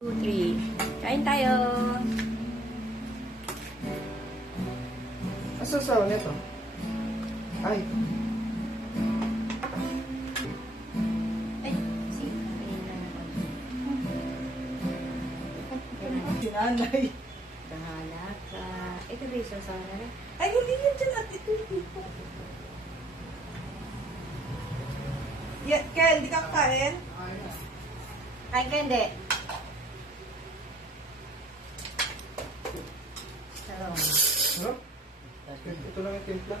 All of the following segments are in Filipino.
2, 3. Kain tayo. Asa sa nito? Ay, Ay, sige. Kain na naman. sinanay. Bahala ka. Ito ba yung sasawa na rin? Ay, hindi yan dyan at ito dito. Yeah, Kel, di ka kakain? Kain ka hindi. Sarong. Ano? Ito lang yung timpla.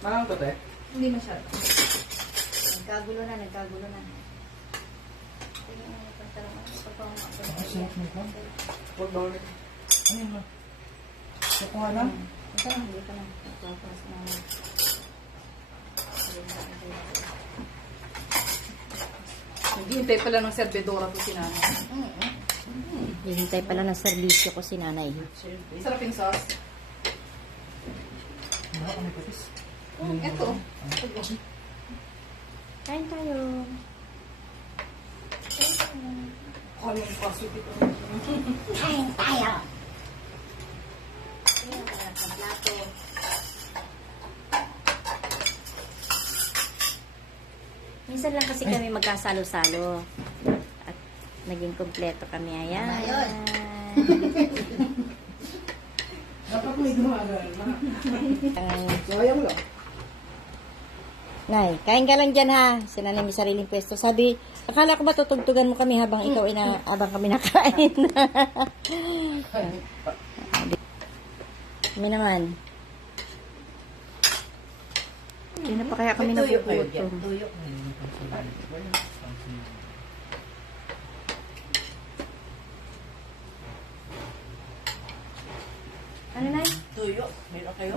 Mahal ka, te? Hindi masyado. Nagkagulo na. Tingnan mo yung pantalong. Huwag ba ulit? Ano yun ba? Kukuha na? Ito lang, hindi pa lang. Nagpapas na. Naghihintay pala ng servidora to si nanay. Hihintay pala ng serbisyo ko si nanay. Sarap yung sauce. Ano ka may patis? Ito. Kain tayo. Kala yung paso dito. Kain tayo. Tingnan mo na sa plato. Minsan lang kasi kami magkasalo-salo. At naging kompleto kami. Ayan. Ayun. Dapat may gumagana. Ang Sayang lang. Nay, kain ka lang dyan ha. Sinanay may sariling pwesto. Sabi, akala ko matutugtugan mo kami habang ikaw habang kami nakain. Kami naman. Hindi na pa kaya kami nagugutom. Tuyok. Ano na? Tuyo. Meron kayo?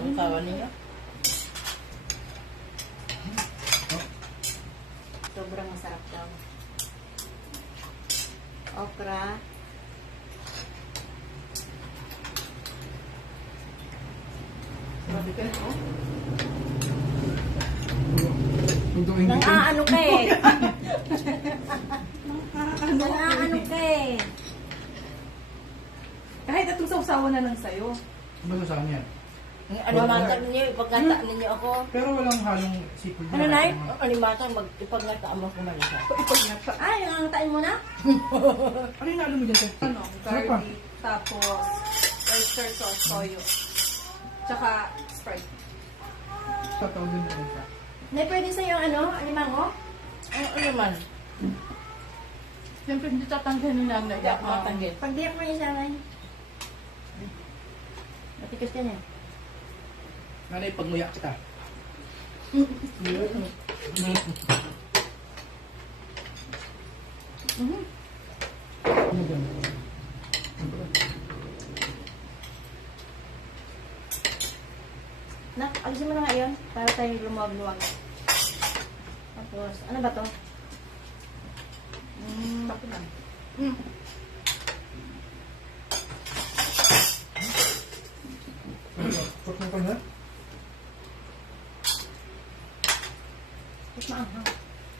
Ang kawan ninyo? Sobrang masarap daw. Okra. Sabi ka, oh. Nang aano ka eh. Nang aano ka eh. Kahit atong sausawan na lang sa'yo. Ano sa kanya? Alimatan ninyo, ipagkataan ninyo ako. Pero walang halong sipol. Ano, Nay? Alimatan, ipagkataan mo kumain ka. Ay, nangangatain mo na? Ano yung nalo mo dyan, te? Ano? Sarap pa. Garlic. Tapos, oyster sauce, toyo. Tsaka, Sprite. Sa tawag din na isa. Nay, pwede sa'yo ano? Alimango? Ano naman? Siyempre, hindi tatanggalin lang na. Hindi ako matanggit. Pag di ako yung sanay. Matikas ka niya. Nanay, pagmuya kita. Ano dyan? Nak, alisin mo na nga yun. Para tayo lumuwag-luwag. Tapos, ano ba to? Tapo lang. Pork na pa na? Mas maanghang.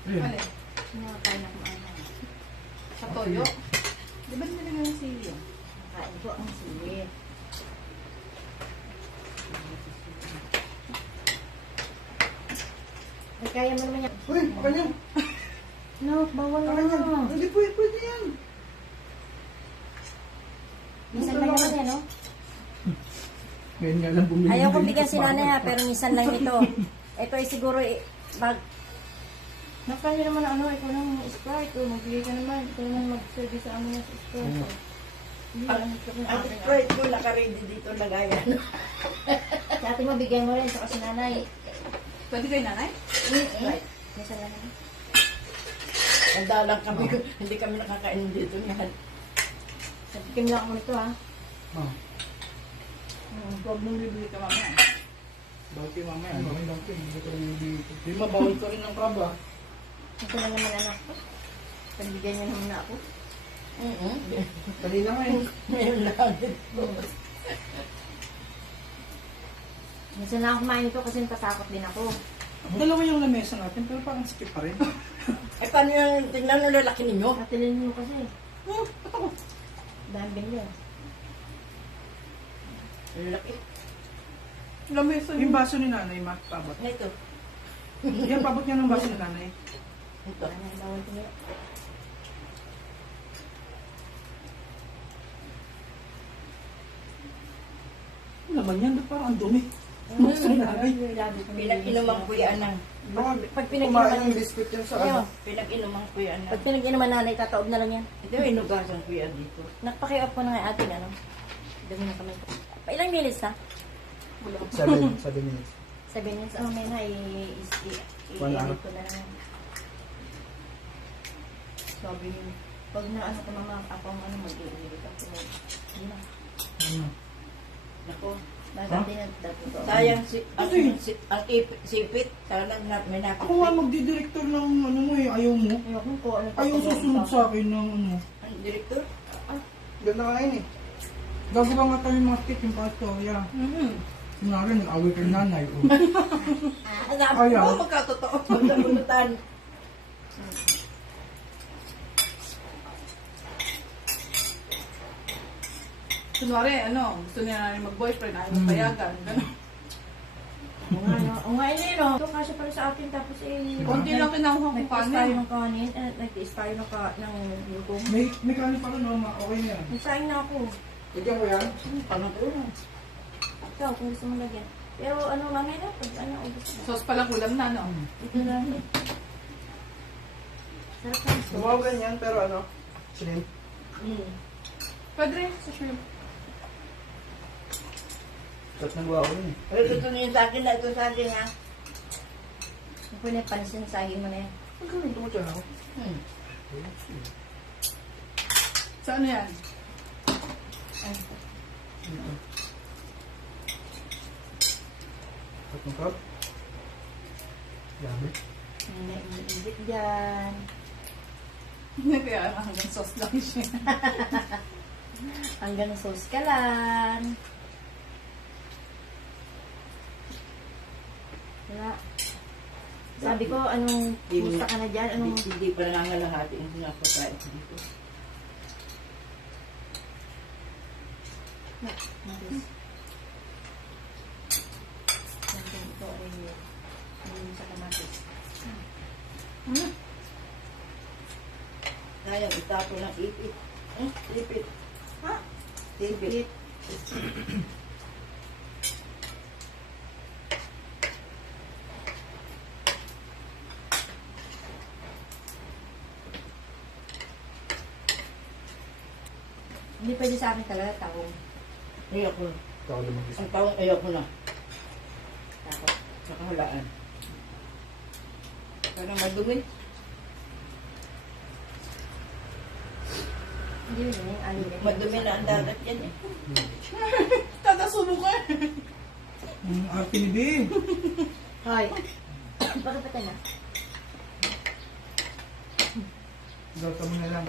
Ayun. Ano? Sinakakain ako maanghang. Sa toyo. Di ba nilagay yung sili? Kain ko ang sili. Ay, kaya mo naman yan. Uy, baka niyan. No, bawal Baka niyan. na. Hindi pwede yan. Minsan lang naman yan, no? Ngayon nga lang bumili. Ayaw kong bigyan si nanay ha, pero minsan lang ito. Ito ay siguro, bag... Nakaya naman na ano, ikaw nang Sprite, o magbigay ka naman. Ikaw naman mag-service sa amin sa Sprite. Hindi, ano, Ang Sprite ko naka-ready dito lagayan. sa ating mabigyan mo rin, saka si nanay. Pwede kayo nanay? Sprite. Minsan lang naman. Nagdalang kami, hindi kami nakakain dito lahat. Nagpikim lang ako nito ha. Oh. Huwag mong bibili ka mamaya. Bawal kayo mamaya. Bawal lang kayo. Hindi ko rin dito. Di ba, bawal ko rin ng crab ah. Ito na naman anak ko. Pagbigyan niyo naman na ako. Kanina nga eh. Ngayon lang. Minsan na ako kumain ito kasi natatakot din ako. Dalawa yung lamesa natin, pero parang sikip pa rin. Eh, paano yung tingnan ng lalaki ninyo? Natilin mo kasi. Dami binili. Lalaki. Lamesa yung baso ni nanay, Mat, pabot. Ito. Yan, pabot niya ng baso ni nanay. Ito. Ano ang bawal tingin? Ano naman yan, ba't parang ang dumi? Baso ni nanay. Pinag-inuman ko yan ng... Pag pinag-inuman ng biscuit yan Ayaw. Pinag-inuman ko yan ng... Pag pinag-inuman nanay, tataob na lang yan. Ito, inugasan ko yan dito. Nagpaki-off ko na nga ating ano. Dami na kami. Ilang minutes na? 7 minutes. 7 minutes. Oh, may na. Wala. I-edit ko na lang. Sabi niyo, pag na ano ko naman ako ang ano, mag-i-edit ako. Hindi na. Nako. Bagay din ang dato ko. Sayang ang sipit. Sana may napit. Ako nga magdidirektor ng ano mo eh, ayaw mo. Ayoko ko ano. Ayaw susunod sa akin ng ano. Ang direktor? Ganda nga yun eh. Gagawa nga tayo ng mga skit yung pastorya. Kunwari, nag-away kay nanay. Oh. Ayaw. Oo, magkatotoo. Magkabunutan. Kunwari, ano, gusto niya na mag-boyfriend, ayaw magpayagan. Ganun. Oo nga yun eh, no? Ito kasi pala sa akin, tapos eh... Konti lang kinakuha ko Nag-tiis tayo kanin. ng kanin, nag-tiis tayo ng lutong. May kanin pa rin, no? Okay na yan. Nagsaing na ako. Lagyan ko yan. Pangatulong. Ikaw, kung gusto mo lagyan. Pero ano, mamaya na, pag ano, ubus na. Sauce pala kulam na, no? Ito lang. Sarap ng sauce. Gumawa ganyan, pero ano? Shrimp. Pwede rin sa shrimp. Kat nang gawa ko yun eh. Pero gusto niyo sa akin na ito sa akin, ha? Ako na yung pansin sa akin mo na yan. Ang gawin ko dyan ako. Sa ano yan? Ay, Kat ng cup. Yummy. naiinit dyan. Hindi kaya hanggang sauce lang siya. Hanggang sauce ka lang. Wala. Sabi ko, anong gusto ka na dyan? Anong... Hindi pa nangangalahati yung sinapakain ko dito. Ito ay yung sa kamatis. Sayang, itapo ng ipit. Ipit. Ha? Ipit. Hindi pwede sa akin talaga taong. Ayoko. Ikaw lang mag-isa. Ang taong ayoko na. Takot. Nakahulaan. Parang madumi. Hindi yun yung alin. Madumi na ang dagat yan eh. Tatasubo ka eh. Arte ni Bing. Hoy. Bakit pa na? Gawta mo na lang.